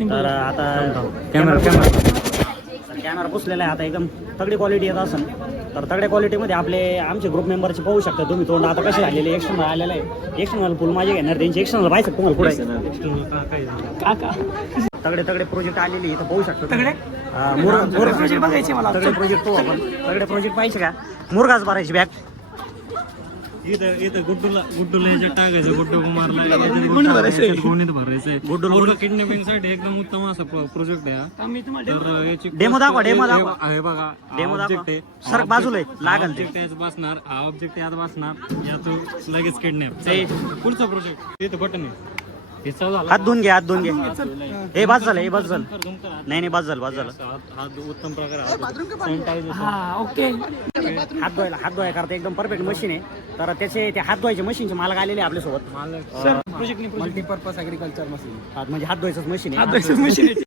तर आता कॅमेरा पुसलेला आहे. आता एकदम तगडी क्वालिटी येत असेल तर तगड्या क्वालिटीमध्ये आमचे ग्रुप मेंबरचे पाहू शकता तुम्ही. तोंड आता कसे झालेले एक्स्टर्नल आलेलं आहे. एक्स्टर्नल फुल माझे घेणार त्यांची एक्स्टर्नल पाहिजे तुम्हाला पुढे तगडे प्रोजेक्ट आलेले इथं पाहू शकता तगडे प्रोजेक्ट बघायचे मला. तगडे प्रोजेक्ट पाहू आपण. तगडे प्रोजेक्ट पाहिजे का मुरगाच भरायची बॅग. इथं गुड्डूला याच्यात टाकायचं. गुड्डू कुमारला गोणीत भरायचंय. गुड्डूला किडनॅपिंग साठी एकदम उत्तम असा प्रोजेक्ट आहे. तर याची डेमो दाखवा. आहे बघा. डेमो दाखवा. आहे सर बाजूला लागल ते ऑब्जेक्ट याच बसणार. हा ऑब्जेक्ट यात बसणार. यात लगेच किडनॅप. पुढचा प्रोजेक्ट इथं बटन आहे. हात धुवून घ्या. हे बस झालं. नाही बस झालं. हात उत्तम प्रकारे सॅनिटायझर. ओके. हात धुवायला करता एकदम परफेक्ट मशीन आहे. तर त्याचे ते हात धुवायचे मशीनचे मालक आलेले आपल्यासोबत. Project multipurpose agriculture machine. म्हणजे हात धुवायचंच मशीन आहे.